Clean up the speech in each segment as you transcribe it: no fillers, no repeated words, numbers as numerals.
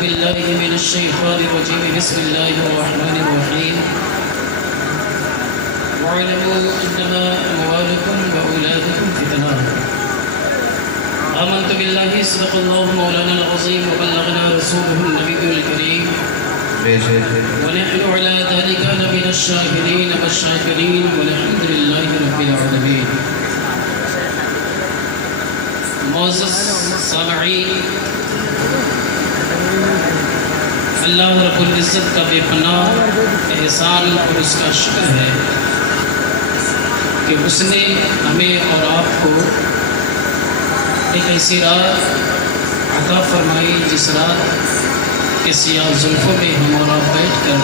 بالله من الشيطان الرجيم بسم الله الرحمن الرحيم واعلموا انما اموالكم واولادكم فتنه آمنت بالله صدق الله مولانا العظيم وبلغنا رسوله النبي الكريم ونحن على ذلك لمن الشاهدين والشاكرين والحمد لله رب العالمين. معزز سامعین، اللہ رب العزت کا بے پناہ احسان اور اس کا شکر ہے کہ اس نے ہمیں اور آپ کو ایک ایسی رات عطا فرمائی جس رات کے سیاہ زلفوں میں ہم اور آپ بیٹھ کر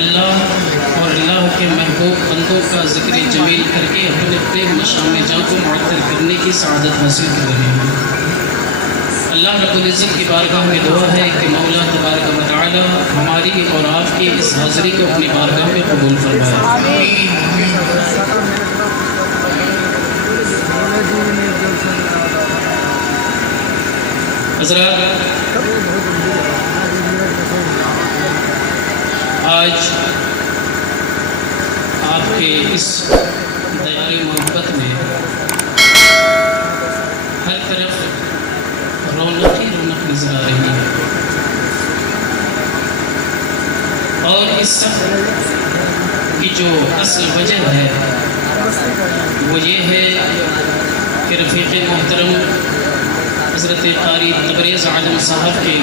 اللہ اور اللہ کے محبوب بندوں کا ذکر جمیل کر کے اپنے پریم مشام جاں کو معطر کرنے کی سعادت حاصل کر رہے ہیں. اللہ رب العزت کی بارگاہ میں دعا ہے کہ مولا تبارک و تعالی ہماری اور آپ کی اس حاضری کو اپنی بارگاہ میں قبول فرمائے. حضرات، آج آپ کے اس دیار محبت میں ہر طرف رونق ہی رونق نظر آ رہی ہے، اور اس سب کی جو اصل وجہ ہے وہ یہ ہے کہ رفیق محترم حضرت قاری تبریز عالم صاحب کے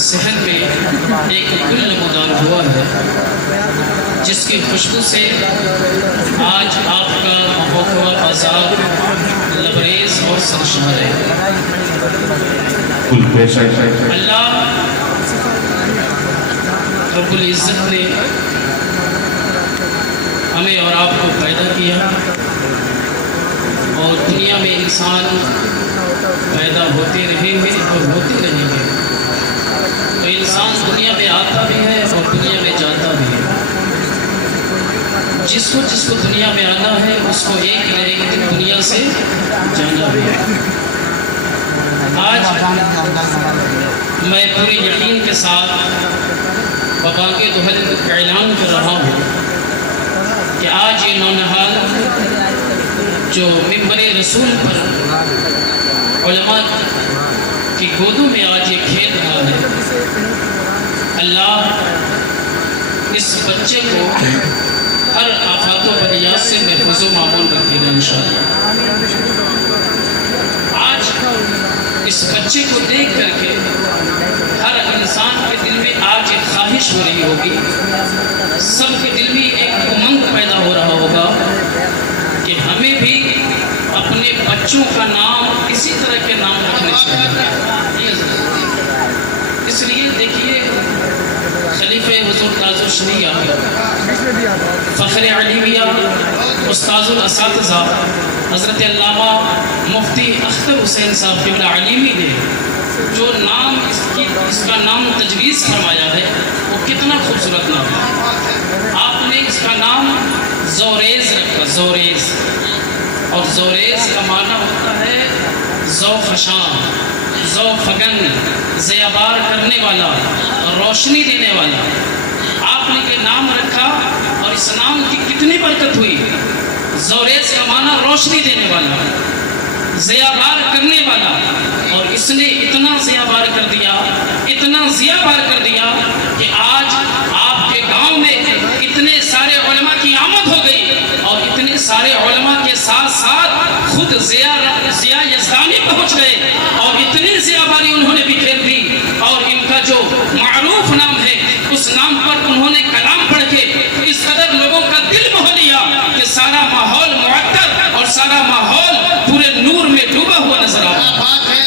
ذہن میں ایک گل نمودار ہوا ہے جس کی خوشبو سے آج آپ کا مہوتوا بازار لبریز اور سرشار ہے. اللہ رب العزت نے ہمیں اور آپ کو پیدا کیا، اور دنیا میں انسان پیدا ہوتے رہے ہیں اور ہوتے رہیں گے. تو انسان دنیا میں آتا بھی ہے اور دنیا میں جاتا بھی ہے. جس کو دنیا میں آنا ہے اس کو ایک نہ ایک دن دنیا سے جانا بھی ہے. آج میں پورے یقین کے ساتھ بابا کے دہل اعلان کر رہا ہوں کہ آج یہ نونہال جو ممبر رسول پر علماء کی گودوں میں آج یہ کھیل رہا ہے، اللہ اس بچے کو ہر آفات و بلیات سے محفوظ و معمول رکھے گا انشاءاللہ. آج اس بچے کو دیکھ کر کے ہر انسان کے دل میں آج ایک خواہش ہو رہی ہوگی، سب کے دل میں ایک امنگ پیدا ہو رہا ہوگا کہ ہمیں بھی اپنے بچوں کا نام اسی طرح کے نام رکھنے چاہیے. اس لیے دیکھیے، خلیفہ حضور تاج الشریعہ فخر علیمیہ استاذ الاساتذہ حضرت علامہ مفتی اختر حسین صاحب قبلہ علیمی نے جو نام اس کا نام تجویز فرمایا ہے وہ کتنا خوبصورت نام ہے. آپ نے اس کا نام زوریز رکھا، زوریز. اور زوریز کا معنی ہوتا ہے ذو فشاں، ذو فگن، زیابار کرنے والا، روشنی دینے والا. آپ نے یہ نام رکھا اور اس نام کی کتنی برکت ہوئی. زوریز کا معنی روشنی دینے والا، زیابار کرنے والا. اور اس نے اتنا زیابار کر دیا، اتنا زیابار کر دیا کہ آج آپ کے گاؤں میں اتنے سارے علماء کی آمد ہو گئی، اور اتنے سارے علماء کے ساتھ ساتھ خود ضیاء یزدانی پہنچ گئے، اور اتنی زیاباری انہوں نے بکھیر دی. اور ان کا جو معروف نام ہے اس نام پر انہوں نے کلام پڑھ کے اس قدر لوگوں کا دل موہ لیا کہ سارا ماحول معطر اور سارا ماحول پورے نور میں ڈوبا ہوا نظر آتا ہے.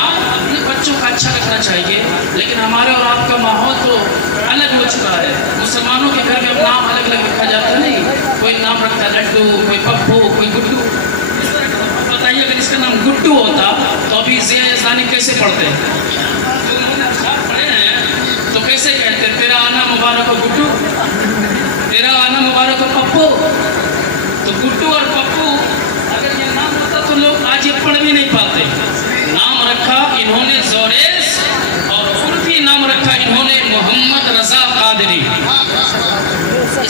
آپ اپنے بچوں کا اچھا رکھنا چاہیے، لیکن ہمارے اور آپ کا ماحول تو الگ ہو چکا ہے. مسلمانوں کے گھر میں اب نام الگ الگ رکھا جاتا ہے. نہیں، کوئی نام رکھتا ہے لڈو، کوئی پپو، کوئی گڈو. بتائیے اگر اس کا نام گڈو ہوتا تو ابھی ضیاء یزدانی کیسے پڑھتے؟ تو کیسے کہتے تیرا آنا مبارک ہو گڈو، تیرا آنا مبارک ہو پپو. تو گڈو اور پپو اگر یہ نام ہوتا تو لوگ آج یہ پڑھ بھی نہیں پاتے. نام رکھا انہوں نے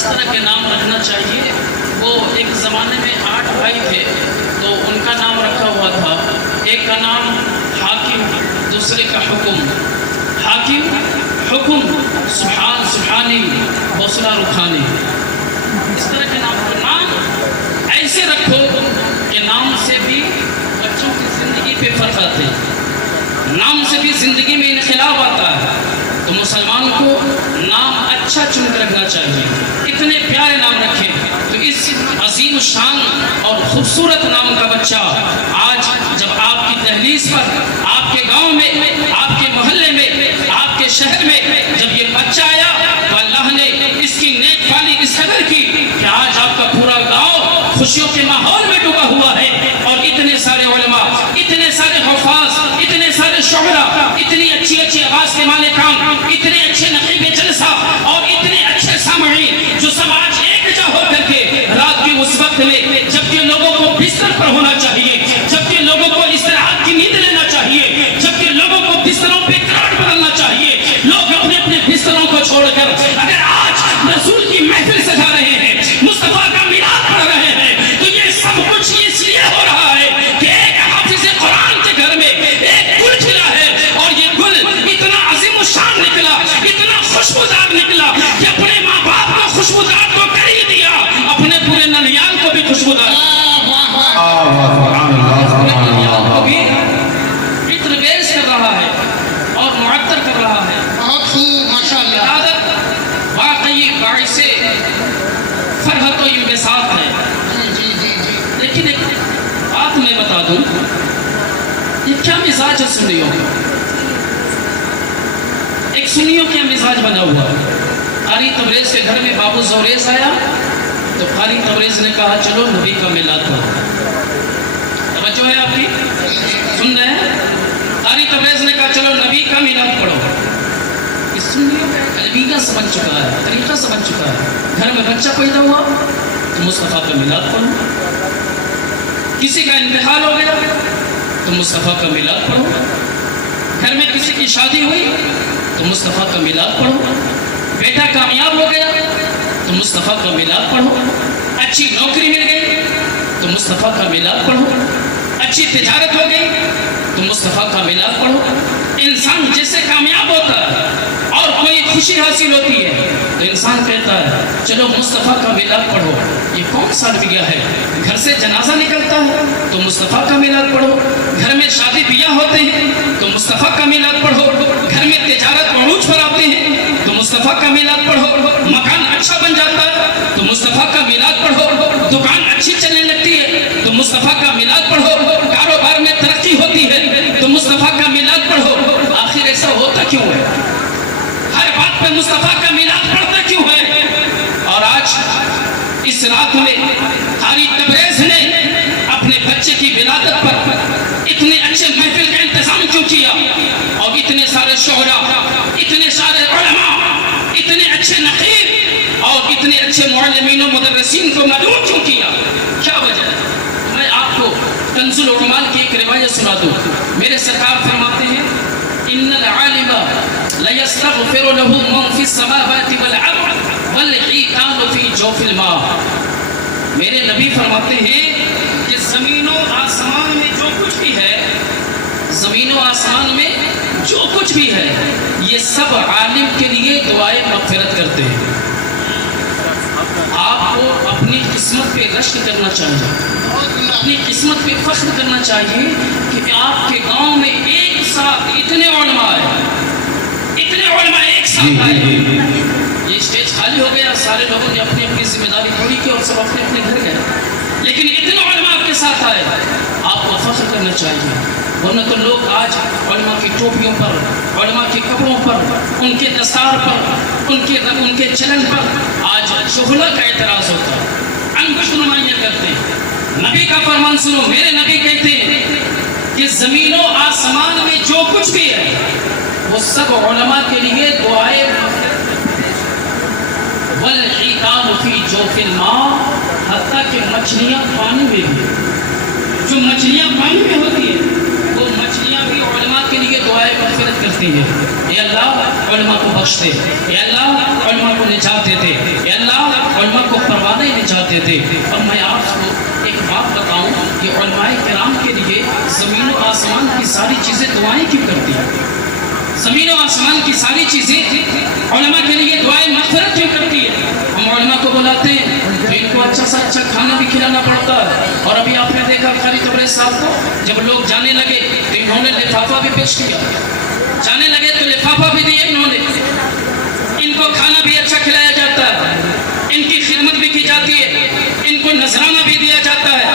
طرح کے نام رکھنا چاہیے. وہ ایک زمانے میں 8 بھائی تھے تو ان کا نام رکھا ہوا تھا. ایک کا نام حاکم، دوسرے کا حکم. حاکم، حکم، سبحان، سبحانی، حوصلہ رکھانی. اس طرح کے نام ایسے رکھو کہ نام سے بھی بچوں کی زندگی پہ فرق آتے ہیں، نام سے بھی زندگی میں انقلاب آتا ہے. تو مسلمان کو نام اچھا چن کر رکھنا چاہیے. اتنے پیارے نام رکھیں تو اس عظیم الشان اور خوبصورت نام کا بچہ آج جب آپ کی دہلیز پر، آپ کے گاؤں میں، آپ کے محلے میں، آپ کے شہر میں جب یہ بچہ آیا تو اللہ نے اس کی نیک فالی اس قدر کی کہ آج آپ کا پورا گاؤں خوشیوں کے ماحول میں ڈوبا ہوا ہے. اور اتنے سارے علماء، اتنے سارے حفاظ، اتنے سارے شعراء، اتنی اچھی اچھی آواز کے مالکان، اتنے اچھے نقیب جلسہ اور اتنے اچھے سامعین جو سب آج ایک جا ہو کر کے رات کے اس وقت میں جبکہ لوگوں کو بستر پر ہونا چاہیے، جبکہ لوگوں کو استراحت کی نیند لینا چاہیے، جبکہ لوگوں کو بستروں پہ کراٹ بدلنا چاہیے، لوگ اپنے اپنے بستروں کو چھوڑ کر اگر آج رسول کی محفل سجا رہے ہیں، مصطفیٰ کا میلاد پڑھ رہے ہیں، تو یہ سب کچھ اس لیے ہو رہا ہے کہ ایک حافظ قرآن کے گھر میں ایک گل کھلا ہے اور یہ گل اتنا عظیم الشان نکلا، اتنا خوشبودار نکلا کہ اپنے ماں باپ کو خوشبودار تو کر ہی دیا، اپنے پورے ننیال کو بھی خوشبودار کو بھی عطر بیز کر رہا ہے اور معطر کر رہا ہے. بہت خوب، ماشاءاللہ. عادت واقعی باعث فرحت و انبساط ہے. جی جی جی. لیکن ایک بات میں بتا دوں، یہ کیا مزاج ہے سنیوں کا؟ ایک سنیوں کا مزاج بنا ہوا ہے. قاری تبریز کے گھر میں بابو زوریز آیا تو قاری تبریز نے کہا چلو نبی کا میلاد پڑھو. توجہ ہے آپ کی؟ سن رہے ہیں؟ قاری تبریز نے کہا چلو نبی کا میلاد پڑھو. اس سنیوں کا الویہ سے بن چکا ہے، طریقہ سے بن چکا ہے. گھر میں بچہ پیدا ہوا تو مصطفیٰ کا میلاد پڑھو، کسی کا انتقال ہو گیا تو مصطفیٰ کا میلاد پڑھو، گھر میں کسی کی شادی ہوئی تو مصطفیٰ کا میلاد پڑھو، بیٹا کامیاب ہو گیا تو مصطفیٰ کا میلاد پڑھو، اچھی نوکری مل گئی تو مصطفیٰ کا میلاد پڑھو، اچھی تجارت ہو گئی تو مصطفیٰ کا میلاد پڑھو. انسان جیسے کامیاب ہوتا ہے اور کوئی خوشی حاصل ہوتی ہے تو انسان کہتا ہے چلو مصطفیٰ کا میلاد پڑھو. یہ کون سا رویہ ہے؟ گھر سے جنازہ نکلتا ہے تو مصطفیٰ کا میلاد پڑھو، گھر میں شادی بیاہ ہوتے ہیں تو مصطفیٰ کا میلاد پڑھو، گھر میں تجارت عروج پر آتے ہیں تو مصطفیٰ کا میلاد پڑھو، مکان اچھا بن جاتا ہے تو مصطفیٰ کا میلاد پڑھو، دکان اچھی چلنے لگتی ہے تو مصطفیٰ کا میلاد پڑھو، کاروبار میں ترقی ہوتی ہے تو مصطفیٰ کا میلاد پڑھو. آخر ایسا ہوتا کیوں ہے؟ ہر بات پہ مصطفیٰ کا میلاد پڑھتا کیوں ہے؟ اور آج اس رات میں قاری تبریز نے اپنے بچے کی ولادت پر اتنے اچھے محفل کا انتظام کیوں کیا اور اتنے سارے شعراء، اتنے سارے علماء، اتنے اچھے نقیب اور اتنے اچھے معلمین و مدرسین کو مدعو کیوں کیا؟ کیا وجہ ہے؟ میں آپ کو کنز العلماء کی ایک روایت سنا دوں. میرے سرکار فرماتے ہیں ان العالم لیستغفر له من فی السماوات والارض والحیتان فی جوف الماء. میرے نبی فرماتے ہیں کہ زمین و آسمان میں جو کچھ بھی ہے، زمین و آسمان میں جو کچھ بھی ہے، یہ سب عالم کے لیے دعائیں مغفرت کرتے ہیں. آپ کو اپنی قسمت پہ رشک کرنا چاہیے، اپنی قسمت پہ فخر کرنا چاہیے کہ آپ کے گاؤں میں ایک ساتھ اتنے علماء ہیں، اتنے علماء ایک ساتھ آئے. یہ اسٹیج خالی ہو گیا، سارے لوگوں نے اپنی اپنی ذمہ داری پوری کی اور سب اپنے اپنے گھر گئے، لیکن اتنے علماء آپ کے ساتھ آئے، آپ کو فخر کرنا چاہیے. ورنہ تو لوگ آج علماء کی ٹوپیوں پر، علماء کے کپڑوں پر، ان کے دستار پر، ان کے چلن پر آج شغلہ کا اعتراض ہوتا ہے، انگشت نمائیاں کرتے ہیں. نبی کا فرمان سنو، میرے نبی کہتے ہیں کہ زمین و آسمان میں جو کچھ بھی ہے وہ سب علماء کے لیے دعائیں والحیتان فی جوف الماء، حتیٰ کہ مچھلیاں پانی میں بھی، جو مچھلیاں پانی میں ہوتی ہیں وہ مچھلیاں بھی علماء کے لیے دعائیں مغفرت کرتی ہے. اے اللہ علماء کو بخش دے. اے اللہ علماء کو نجات دے دے. اے اللہ علماء کو پروانہ نجات دے دے. اور میں آپ کو ایک بات بتاؤں کہ علماء کرام کے لیے زمین و آسمان کی ساری چیزیں دعائیں کیوں کرتی ہیں؟ زمین و آسمان کی ساری چیزیں علماء کے لیے دعائیں مغفرت کیوں کرتی ہے؟ ہم علماء کو بلاتے ہیں تو ان کو اچھا سا اچھا کھانا بھی کھلانا پڑتا ہے. اور ابھی آپ نے دیکھا قاری تبریز صاحب کو جب لوگ جانے لگے تو انہوں نے لفافہ بھی پیش کیا. جانے لگے تو لفافہ بھی دیا انہوں نے. ان کو کھانا بھی اچھا کھلایا جاتا ہے, ان کی خدمت بھی کی جاتی ہے, ان کو نذرانہ بھی دیا جاتا ہے,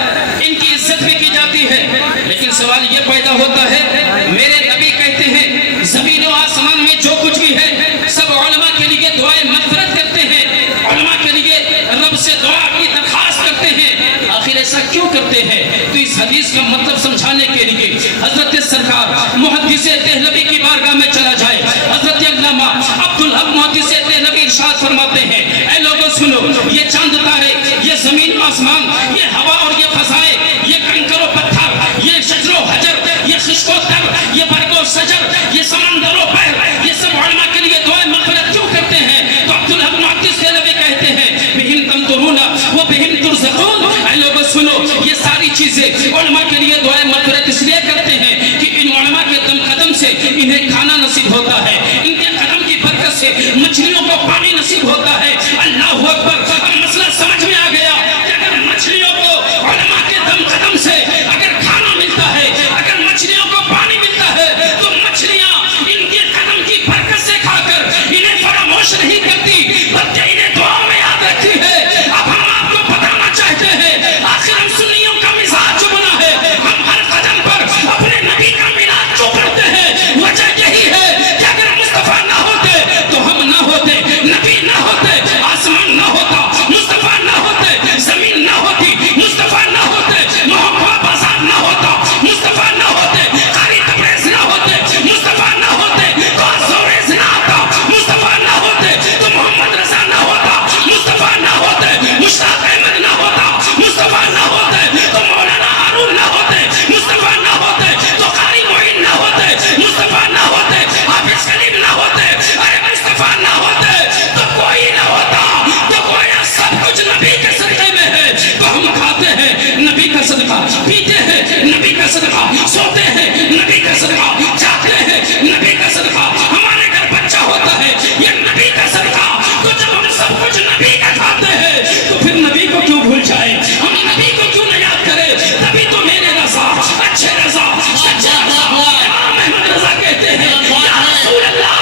ان کی عزت بھی کی جاتی ہے. لیکن سوال یہ پیدا ہوتا ہے, میرے نبی کہتے ہیں زمین و آسمان میں جو کچھ بھی ہے سب علماء کے لیے دعائیں مغفرت کرتے ہیں, علماء کے لیے رب سے دعا کی درخواست کرتے ہیں. آخر ایسا کیوں کرتے ہیں؟ تو اس حدیث کا مطلب سمجھانے کے لیے حضرت سرکار محدث دہلوی کی بارگاہ میں چلا جائے. حضرت علامہ عبدالحق محدث دہلوی ارشاد فرماتے ہیں, اے لوگوں سنو, یہ چاند تارے, یہ زمین و آسمان, یہ ہوا اور یہ فضائیں, یہ کنکر و پتھر, یہ شجر و حجر, یہ خشک و تر, یہ برگ و شجر, یہ سمندر و بحر, یہ سب علماء کے لیے دعائیں مغفرت کیوں کرتے ہیں؟ تو عبدالحق محدث دہلوی کہتے ہیں بہم تمترون و بہم ترزقون. اے لوگوں سنو, یہ ساری چیزیں علماء کے لیے دعائیں مغفرت اس لیے کرتے ہیں کہ ان علماء کے دم قدم سے انہیں کھانا نصیب ہوتا ہے, ان کے قدم کی برکت سے مچھلیوں کو پانی نصیب ہوتا ہے. اللہ اکبر. اب مسئلہ سمجھ میں آ گیا کہ اگر مچھلیوں کو علماء کے دم قدم سے اگر کھانا ملتا ہے, اگر مچھلیوں کو پانی ملتا ہے, تو مچھلیاں ان کے قدم کی برکت سے کھا کر انہیں فراموش نہیں کرتی بلکہ انہیں دعا میں یاد رکھتی ہے. اب ہم آپ کو بتانا چاہتے ہیں, آخر ہم سنیوں کا مزاج جو بنا ہے, ہم ہر قدم پر اپنے نبی کا میلاد جو کرتے ہیں, وجہ یہی ہے کہ اگر مصطفیٰ نہ ہوتے تو ہم نہ ہوتے, نبی نہ ہوتے, آسمان نہ ہوتا, مصطفیٰ نہ ہوتے, زمین نہ ہوتی, مصطفیٰ نہ ہوتے, محبہ بازار نہ ہوتا, مصطفیٰ نہ ہوتے, قاری تبریز نہ ہوتے, مصطفیٰ نہ ہوتے تو زوریز نہ آتا, مصطفیٰ نہ ہوتے تو محمد رضا نہ ہوتا, مصطفیٰ نہ ہوتے مشتاق احمد نہ ہوتا, مصطفیٰ نہ ہوتے تو مولانا ہارون نہ ہوتے, مصطفیٰ نہ ہوتے تو قاری معین نہ ہوتے, مصطفیٰ نہ ہوتے حافظ کلیم نہ ہوتے, ارے مصطفیٰ نہ ہوتے تو کوئی نہ ہوتا. تو گویا سب کچھ نبی کے صدقے میں ہے. تو ہم کھاتے ہیں نبی کا صدقہ, پیتے ہیں نبی کا صدقہ, سوتے ہیں نبی کا صدقہ, جاگتے ہیں نبی کا صدقہ, ہمارے گھر بچہ ہوتا ہے یہ نبی کا صدقہ. تو جب ہم سب کچھ نبی کا کھاتے ہیں تو پھر نبی کو کیوں بھول جائیں, ہم نبی کو کیوں نہ یاد کریں؟ تبھی تو میرے رضا, اچھے رضا, سچے رضا, امام احمد رضا کہتے ہیں یا رسول اللہ,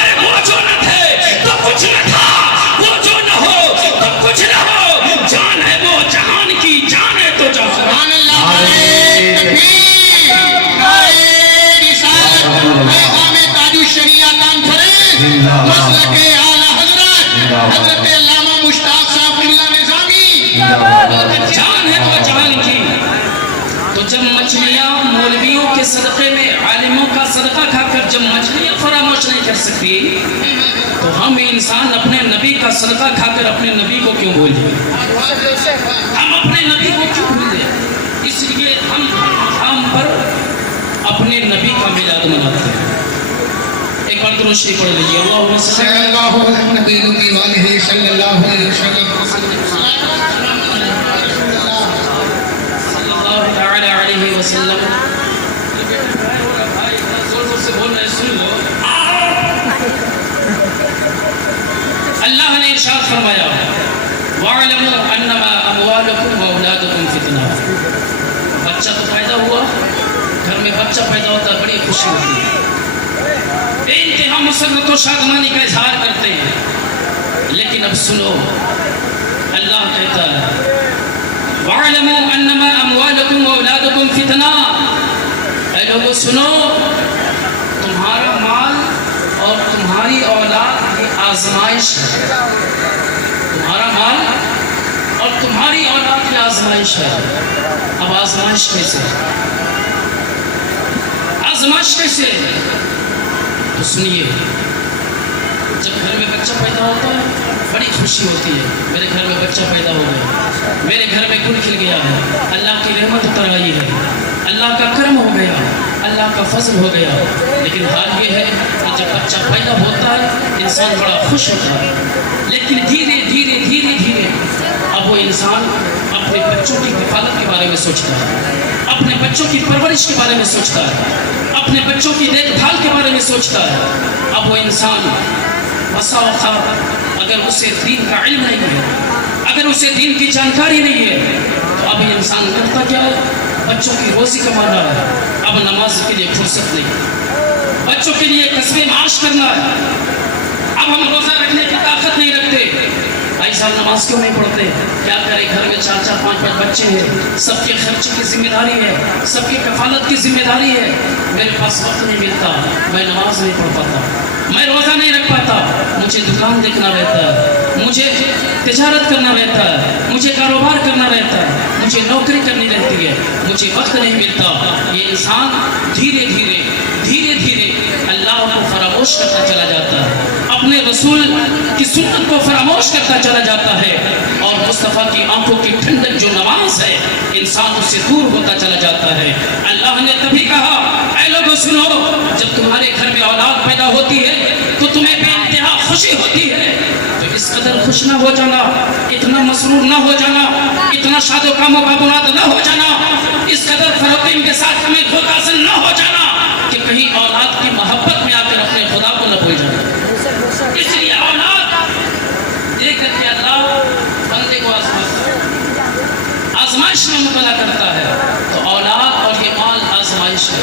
ارے وہ جو نہ تھے تو کچھ نہ تھا, وہ جو نہ ہو تو کچھ نہ ہو, جان ہے وہ جہان کی, جان ہے تو جہان. سبحان اللہ. نعرہ تکبیر, نعرہ رسالت, پیغام تاج الشریعہ کانفرنس, مسلک اعلیٰ حضرت حضرت علامہ مشتاق صاحب اللہ نظامی. جان ہے وہ جہان کی. تو جب مچھلیاں مولویوں کے صدقے میں عالموں کا صدقہ کھا کر جب مچھلیاں فراموش نہیں کر سکتی, تو ہم انسان اپنے نبی کا صدقہ کھا کر اپنے نبی کو کیوں بھول جائیں؟ ہم اپنے نبی کو کیوں بھول جائیں؟ اس لیے ہم پر اپنے نبی کا میلاد مناتے ہیں. ایک بار درود شریف پڑھ لیجیے. اللہم صلی صلی اللہ علیہ نبی وآلہ صلی اللہ علیہ وسلم. اللہ تعالی علیہ وسلم. اللہ نے ارشاد فرمایا وَاعْلَمُوا أَنَّمَا أَمْوَالُكُمْ وَأَوْلَادُكُمْ فِتْنَةٌ. بچہ تو پیدا ہوا, گھر میں بچہ پیدا ہوتا ہے, بڑی خوشی ہوتی ہے, بے انتہا مسرت و شادمانی کا اظہار کرتے ہیں. لیکن اب سنو, اللہ کہتا ہے وَاعْلَمُوا أَنَّمَا أَمْوَالُكُمْ وَأَوْلَادُكُمْ فِتْنَةٌ. اے لوگوں سنو, تمہارا مال اور تمہاری اولاد یہ آزمائش ہے. تمہارا مال اور تمہاری اولاد یہ آزمائش ہے. اب آزمائش کیسے, آزمائش کیسے؟ تو سنیے, جب گھر میں بچہ پیدا ہوتا ہے بڑی خوشی ہوتی ہے, میرے گھر میں بچہ پیدا ہو گیا, میرے گھر میں گل کھل گیا ہے, اللہ کی رحمت اتر آئی ہے. اللہ کا کرم ہو گیا، اللہ کا فضل ہو گیا. لیکن حال یہ ہے کہ جب بچہ پیدا ہوتا ہے انسان بڑا خوش ہوتا ہے، لیکن دھیرے دھیرے دھیرے دھیرے اب وہ انسان اپنے بچوں کی حفاظت کے بارے میں سوچتا ہے، اپنے بچوں کی پرورش کے بارے میں سوچتا ہے، اپنے بچوں کی دیکھ بھال کے بارے میں سوچتا ہے. اب وہ انسان بسا اوقات اگر اسے دین کا علم نہیں ہے، اگر اسے دین کی جانکاری نہیں ہے، تو اب انسان کرتا کیا ہے؟ بچوں کی روزی کمانا ہے، اب نماز کے لیے فرصت نہیں، بچوں کے لیے کسب معاش کرنا ہے. اب ہم روزہ رکھنے کی طاقت نہیں رکھتے، بھائی صاحب نماز کیوں نہیں پڑھتے؟ کیا کرے، گھر میں 4 4 5 5 بچے ہیں، سب کے خرچے کی ذمہ داری ہے، سب کی کفالت کی ذمہ داری ہے. میرے پاس وقت نہیں ملتا، میں نماز نہیں پڑھ پاتا، میں روزہ نہیں رکھ پاتا، مجھے دکان دیکھنا رہتا ہے، مجھے تجارت کرنا رہتا ہے، مجھے کاروبار کرنا رہتا ہے، مجھے نوکری کرنی رہتی ہے، مجھے وقت نہیں ملتا. یہ انسان دھیرے دھیرے دھیرے دھیرے اللہ کو فراموش کرتا چلا جاتا ہے، اپنے رسول کی سنت کو فراموش کرتا چلا جاتا ہے، اور مصطفیٰ کی آنکھوں کی ٹھنڈک جو نماز ہے انسان اس سے دور ہوتا چلا جاتا ہے. اللہ نے تبھی کہا اے لوگوں سنو، جب تمہارے گھر میں اولاد پیدا ہوتی ہے تو تمہیں بے انتہا خوشی ہوتی ہے، تو اس قدر خوش نہ ہو جانا، اتنا مسرور نہ ہو جانا، اتنا شاد و کام و بابونات نہ ہو جانا، اس قدر فروغ کے ساتھ ہمیں خودازن نہ ہو جانا کہ کہیں اولاد کی محبت میں آ کر اپنے خدا کو نہ بھول جانا. اس لیے اولاد دیکھ کر کے اللہ بندے کو آزمائش میں مبتلا کرتا ہے. تو اولاد اور یہ مال آزمائش ہے،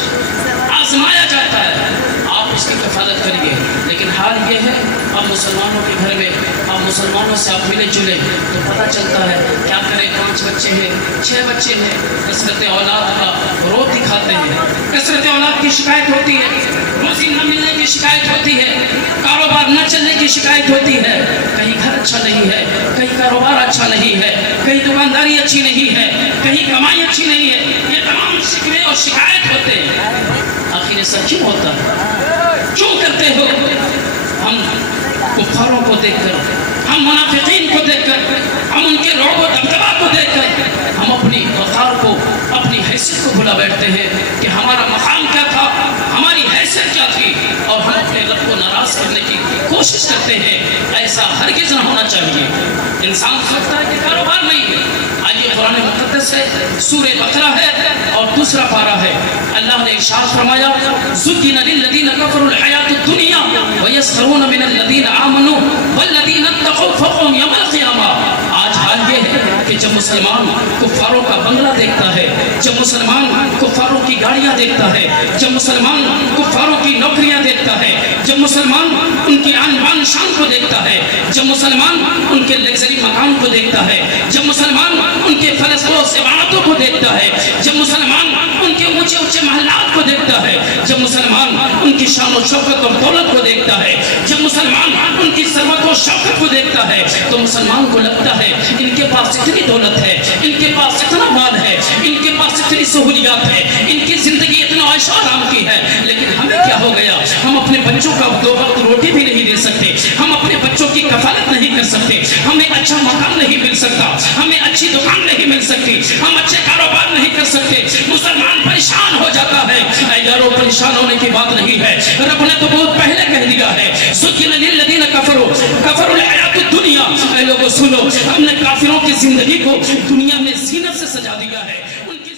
آزمایا جاتا ہے، آپ اس کی کفالت کریے. لیکن حال یہ ہے اب مسلمانوں کے گھر میں، اب مسلمانوں سے آپ ملے جلے تو پتہ چلتا ہے کیا کریں، 5 بچے ہیں، 6 بچے ہیں، کثرت اولاد کا روپ دکھاتے ہیں، کثرت اولاد کی شکایت ہوتی ہے، روزی نہ ملنے کی شکایت ہوتی ہے، کاروبار نہ چلنے کی شکایت ہوتی ہے، کہیں گھر اچھا نہیں ہے، کہیں کاروبار اچھا نہیں ہے، کہیں دکانداری اچھی نہیں ہے، کہیں کمائی اچھی نہیں ہے. یہ تمام شکوے اور شکایت ہوتے ہیں. آخر ایسا کیوں ہوتا ہے؟ کیوں کرتے ہو؟ ہم کفاروں کو دیکھ کر، ہم منافقین کو دیکھ کر، ہم ان کے رعب و دبدبہ کو دیکھ کر ہم اپنی وقار کو، اپنی حیثیت کو بھلا بیٹھتے ہیں کہ ہمارا مقام کیا تھا، ہماری حیثیت کیا تھی، اور ہم اپنے رب کو ناراض کرنے کی کوشش کرتے ہیں. ایسا ہرگز نہ ہونا چاہیے. انسان سوچتا ہے کہ کاروبار نہیں ہے. آئیے قرآن مقدس ہے، سورہ بقرہ ہے اور دوسرا پارہ ہے. اللہ نے ارشاد فرمایا زُيِّنَ لِلَّذِينَ كَفَرُوا الْحَيَاةُ الدُّنْيَا وَيَسْخَرُونَ مِنَ الَّذِينَ آمَنُوا وَالَّذِينَ اتَّقَوْا فَوْقَهُمْ يَوْمَ الْقِيَامَةِ. آج حال یہ ہے کہ جب مسلمان کفاروں کا بنگلہ دیکھتا ہے، جب مسلمان کفاروں کی گاڑیاں دیکھتا ہے، جب مسلمان کفاروں کی نوکریاں دیکھتا ہے، جب مسلمان ان کی آن بان شان کو دیکھتا ہے، جب مسلمان ان کے لگژری مکان کو دیکھتا ہے، جب مسلمان ان کے فلسفوں و سماعتوں کو دیکھتا ہے، جب مسلمان ان کے اونچے اونچے محلات کو دیکھتا ہے، جب مسلمان ان کی شان و شوکت اور دولت کو دیکھتا ہے، جب مسلمان ان کی ثروت و شوکت کو دیکھتا ہے، تو مسلمان کو لگتا ہے ان کے پاس اتنی دولت ہے، ان کے پاس اتنا مال ہے، ان کے پاس اتنی سہولیات ہے، ان کی زندگی اتنا عیش و آرام کی ہے. لیکن ہمیں کیا ہو گیا؟ ہم اپنے بچوں کا 2 وقت روٹی بھی نہیں دے سکتے، ہم اپنے بچوں کی کفالت نہیں کر سکتے، ہمیں اچھا مکان نہیں مل سکتا، ہمیں اچھی دکان نہیں مل سکتی، ہم اچھے کاروبار نہیں کر سکتے. مسلمان پریشان ہو جاتا ہے. اے یارو پریشان ہونے کی بات نہیں ہے، رب نے تو بہت پہلے کہہ دیا ہے زُيِّنَ لِلَّذِينَ كَفَرُوا الْحَيَاةُ الدُّنْيَا. اے لوگوں سنو، ہم نے کافروں کی زندگی کو دنیا میں زینت سے سجا دیا ہے، ان کی